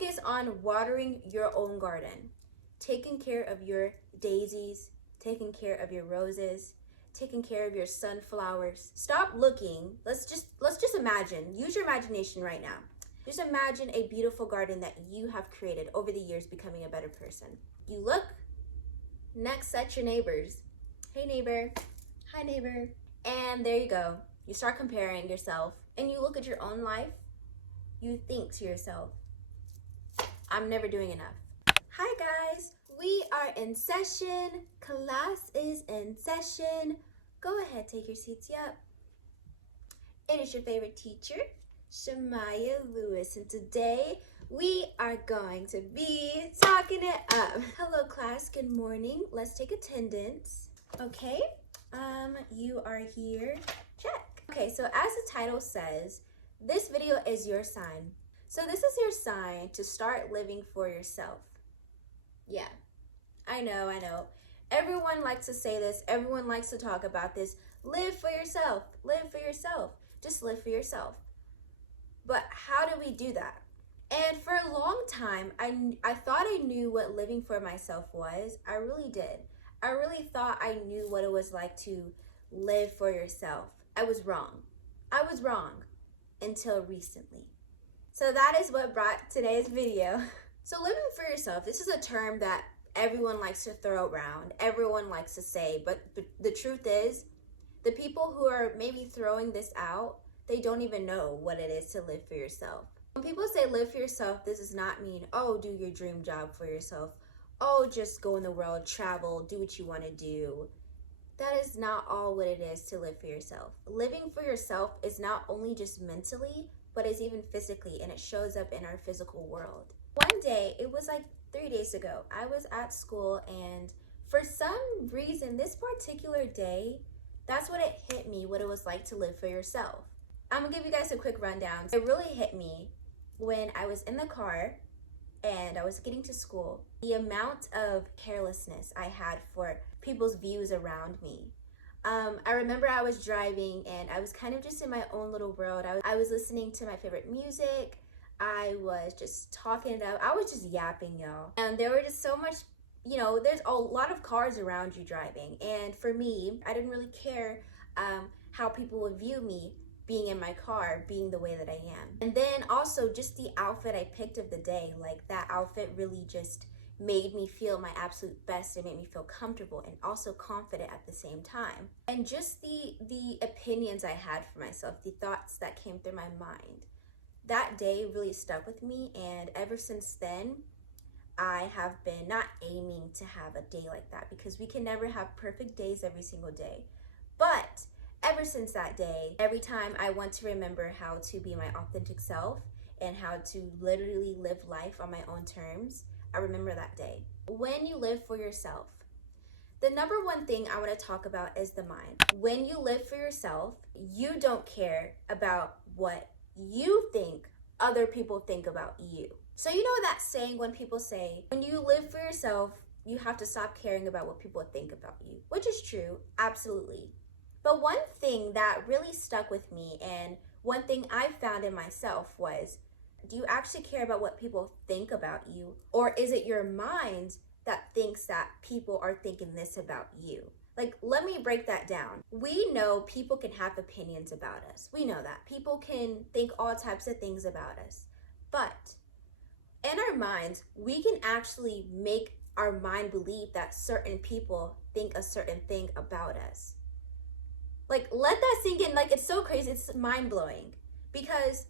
Focus on watering your own garden, taking care of your daisies, taking care of your roses, taking care of your sunflowers. Stop looking. Let's just imagine. Use your imagination right now. Just imagine a beautiful garden that you have created over the years, becoming a better person. You look, next set your neighbors. Hey neighbor, hi neighbor. And there you go. You start comparing yourself and you look at your own life. You think to yourself, I'm never doing enough. Hi guys, we are in session. Class is in session. Go ahead, take your seats. Yep. It is your favorite teacher, Sha'Mya Lewis, and today we are going to be talking it up. Hello class, good morning. Let's take attendance. Okay, you are here. Check. Okay, so as the title says, this video is your sign. So this is your sign to start living for yourself. Yeah, I know. Everyone likes to say this. Everyone likes to talk about this. Live for yourself. Live for yourself. Just live for yourself. But how do we do that? And for a long time, I thought I knew what living for myself was. I really did. I really thought I knew what it was like to live for yourself. I was wrong. I was wrong until recently. So that is what brought today's video. So living for yourself, this is a term that everyone likes to throw around. Everyone likes to say, but the truth is, the people who are maybe throwing this out, they don't even know what it is to live for yourself. When people say live for yourself, this does not mean, oh, do your dream job for yourself. Oh, just go in the world, travel, do what you want to do. That is not all what it is to live for yourself. Living for yourself is not only just mentally, but it's even physically, and it shows up in our physical world. One day, it was like 3 days ago, I was at school, and for some reason, this particular day, that's what it hit me, what it was like to live for yourself. I'm gonna give you guys a quick rundown. It really hit me when I was in the car and I was getting to school. The amount of carelessness I had for people's views around me. I remember I was driving and I was kind of just in my own little world. I was listening to my favorite music. I was just talking it up. I was just yapping, y'all. And there were just so much, there's a lot of cars around you driving. And for me, I didn't really care how people would view me being in my car, being the way that I am. And then also just the outfit I picked of the day, like that outfit really just made me feel my absolute best. It made me feel comfortable and also confident at the same time. And just the opinions I had for myself, the thoughts that came through my mind, that day really stuck with me. And ever since then, I have been not aiming to have a day like that, because we can never have perfect days every single day. But ever since that day, every time I want to remember how to be my authentic self and how to literally live life on my own terms, I remember that day. When you live for yourself, the number one thing I want to talk about is the mind. When you live for yourself, you don't care about what you think other people think about you. So you know that saying when people say, when you live for yourself, you have to stop caring about what people think about you, which is true, absolutely. But one thing that really stuck with me, and one thing I found in myself, was, do you actually care about what people think about you? Or is it your mind that thinks that people are thinking this about you? Like, let me break that down. We know people can have opinions about us. We know that. People can think all types of things about us. But in our minds, we can actually make our mind believe that certain people think a certain thing about us. Like, let that sink in. Like, it's so crazy. It's mind-blowing. Because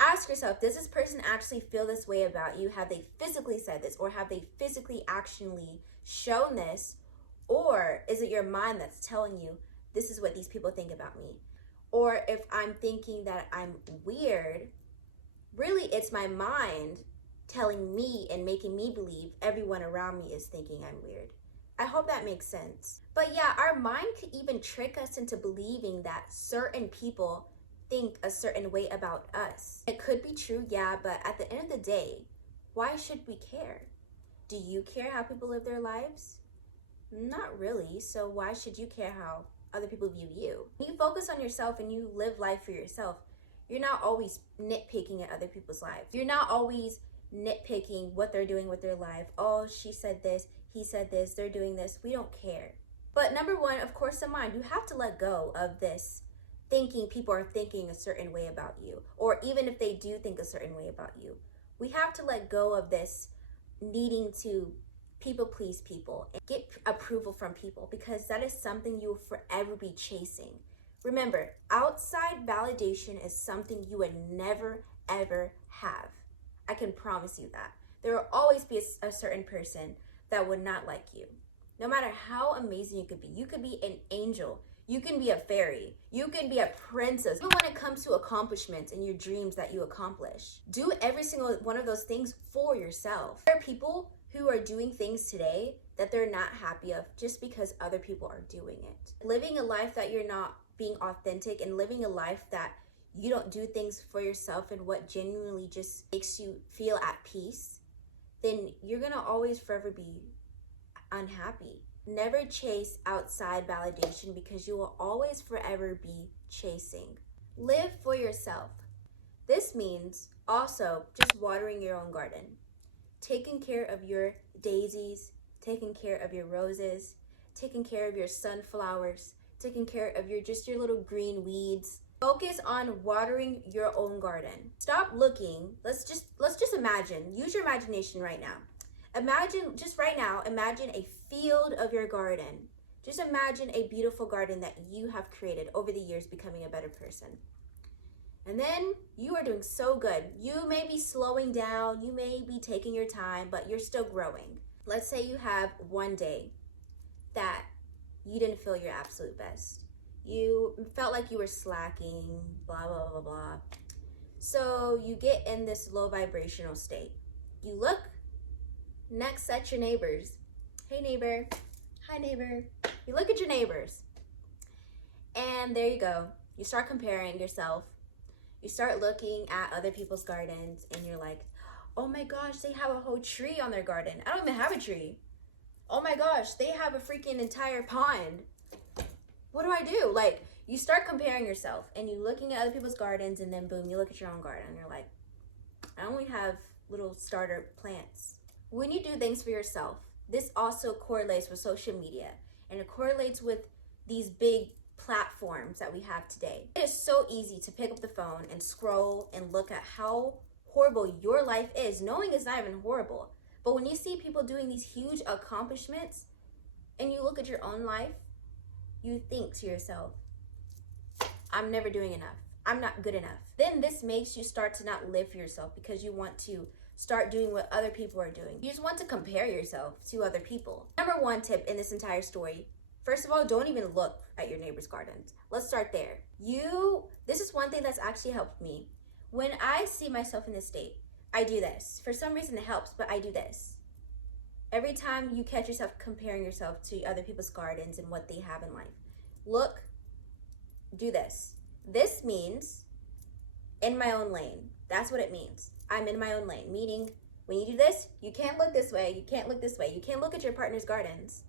ask yourself, does this person actually feel this way about you? Have they physically said this? Or have they physically actually shown this? Or is it your mind that's telling you, this is what these people think about me? Or if I'm thinking that I'm weird, really it's my mind telling me and making me believe everyone around me is thinking I'm weird. I hope that makes sense. But yeah, our mind could even trick us into believing that certain people think a certain way about us. It could be true, yeah, but at the end of the day, why should we care? Do you care how people live their lives? Not really, so why should you care how other people view you? When you focus on yourself and you live life for yourself, you're not always nitpicking at other people's lives. You're not always nitpicking what they're doing with their life. Oh, she said this, he said this, they're doing this. We don't care. But number one, of course, in mind, you have to let go of this thinking people are thinking a certain way about you, or even if they do think a certain way about you. We have to let go of this needing to people please people and get approval from people, because that is something you will forever be chasing. Remember, outside validation is something you would never ever have. I can promise you that. There will always be a certain person that would not like you. No matter how amazing you could be. You could be an angel. You can be a fairy. You can be a princess. Even when it comes to accomplishments and your dreams that you accomplish, do every single one of those things for yourself. There are people who are doing things today that they're not happy of just because other people are doing it. Living a life that you're not being authentic, and living a life that you don't do things for yourself and what genuinely just makes you feel at peace, then you're gonna always forever be unhappy. Never chase outside validation, because you will always forever be chasing. Live for yourself. This means also just watering your own garden, taking care of your daisies, taking care of your roses, taking care of your sunflowers, taking care of your little green weeds. Focus on watering your own garden. Stop looking. Let's just imagine. Use your imagination right now. Imagine a field of your garden. Just imagine a beautiful garden that you have created over the years, becoming a better person. And then you are doing so good. You may be slowing down, you may be taking your time, but you're still growing. Let's say you have one day that you didn't feel your absolute best. You felt like you were slacking, blah, blah, blah, blah. So you get in this low vibrational state. You look next at your neighbors. Hey neighbor, hi neighbor. You look at your neighbors, and there you go. You start comparing yourself. You start looking at other people's gardens, and you're like, oh my gosh, they have a whole tree on their garden. I don't even have a tree. Oh my gosh, they have a freaking entire pond. What do I do? Like, you start comparing yourself, and you're looking at other people's gardens, and then boom, you look at your own garden, and you're like, I only have little starter plants. When you do things for yourself, this also correlates with social media, and it correlates with these big platforms that we have today. It is so easy to pick up the phone and scroll and look at how horrible your life is, knowing it's not even horrible. But when you see people doing these huge accomplishments and you look at your own life, you think to yourself, I'm never doing enough. I'm not good enough. Then this makes you start to not live for yourself, because you want to start doing what other people are doing. You just want to compare yourself to other people. Number one tip in this entire story, first of all, don't even look at your neighbor's gardens. Let's start there. This is one thing that's actually helped me. When I see myself in this state, I do this. For some reason it helps, but I do this. Every time you catch yourself comparing yourself to other people's gardens and what they have in life, look, do this. This means in my own lane. That's what it means. I'm in my own lane, meaning when you do this, you can't look this way, you can't look this way, you can't look at your partner's gardens.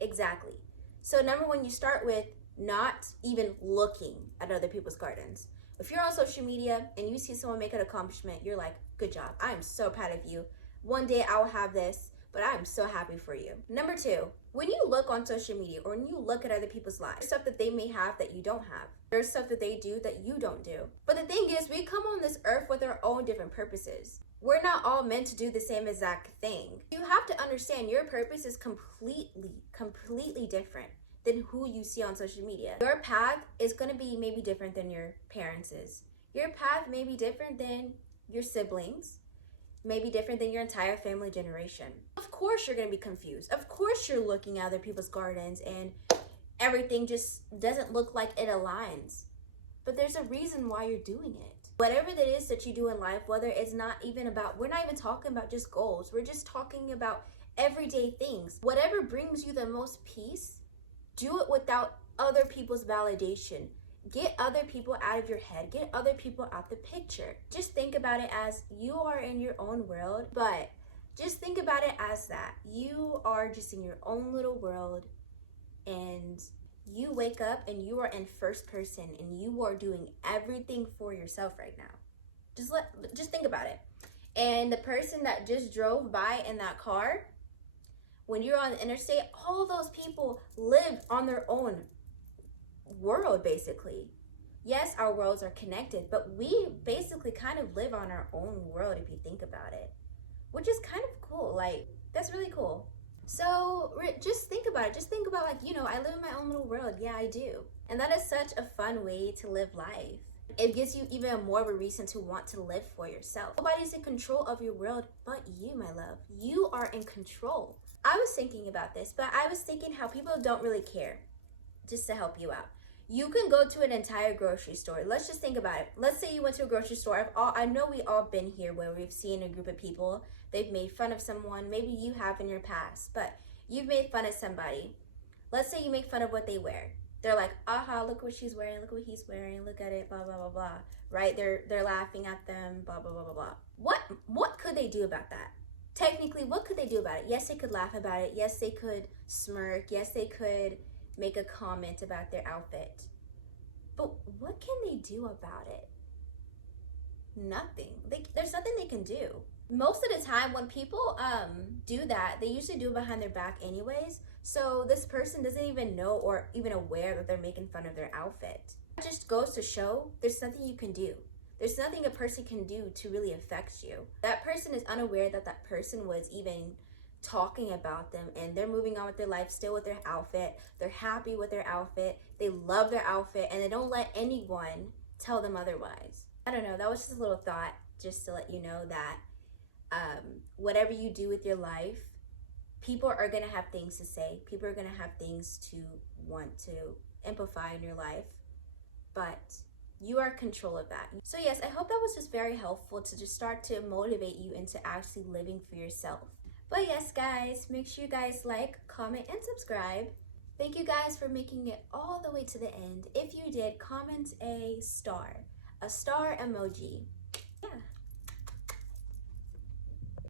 Exactly. So number one, you start with not even looking at other people's gardens. If you're on social media and you see someone make an accomplishment, you're like, good job. I am so proud of you. One day I will have this, but I'm so happy for you. Number two, when you look on social media or when you look at other people's lives, stuff that they may have that you don't have. There's stuff that they do that you don't do. But the thing is, we come on this earth with our own different purposes. We're not all meant to do the same exact thing. You have to understand your purpose is completely different than who you see on social media. Your path is going to be maybe different than your parents'. Your path may be different than your siblings, maybe different than your entire family generation. Of course you're going to be confused. Of course you're looking at other people's gardens and everything just doesn't look like it aligns. But there's a reason why you're doing it. Whatever that is that you do in life, whether it's not even about, we're not even talking about just goals. We're just talking about everyday things. Whatever brings you the most peace, do it without other people's validation. Get other people out of your head. Get other people out the picture. Just think about it as you are in your own world, but just think about it as that. You are just in your own little world, and you wake up and you are in first person and you are doing everything for yourself right now. Just think about it. And the person that just drove by in that car, when you're on the interstate, all those people live on their own world, basically. Yes, our worlds are connected, but we basically kind of live on our own world if you think about it, which is kind of cool. Like, that's really cool. So just think about it. Just think about, like, I live in my own little world. Yeah, I do. And that is such a fun way to live life. It gives you even more of a reason to want to live for yourself. Nobody's in control of your world but you, my love. You are in control. I was thinking about this, but I was thinking how people don't really care. Just to help you out, you can go to an entire grocery store. Let's just think about it. Let's say you went to a grocery store. I know we all been here where we've seen a group of people. They've made fun of someone. Maybe you have in your past, but you've made fun of somebody. Let's say you make fun of what they wear. They're like, aha, look what she's wearing, look what he's wearing, look at it, blah, blah, blah, blah, right? They're laughing at them, blah, blah, blah, blah, blah. What could they do about that? Technically, what could they do about it? Yes, they could laugh about it. Yes, they could smirk. Yes, they could make a comment about their outfit. But what can they do about it? Nothing. There's nothing they can do. Most of the time when people do that, they usually do it behind their back anyways. So this person doesn't even know or even aware that they're making fun of their outfit. It just goes to show there's nothing you can do. There's nothing a person can do to really affect you. That person is unaware that that person was even talking about them, and they're moving on with their life still with their outfit. They're happy with their outfit. They love their outfit, and they don't let anyone tell them otherwise. I don't know. That was just a little thought just to let you know that whatever you do with your life, people are going to have things to say. People are going to have things to want to amplify in your life, but you are in control of that. So yes, I hope that was just very helpful to just start to motivate you into actually living for yourself. But yes, guys, make sure you guys like, comment, and subscribe. Thank you guys for making it all the way to the end. If you did, comment a star emoji.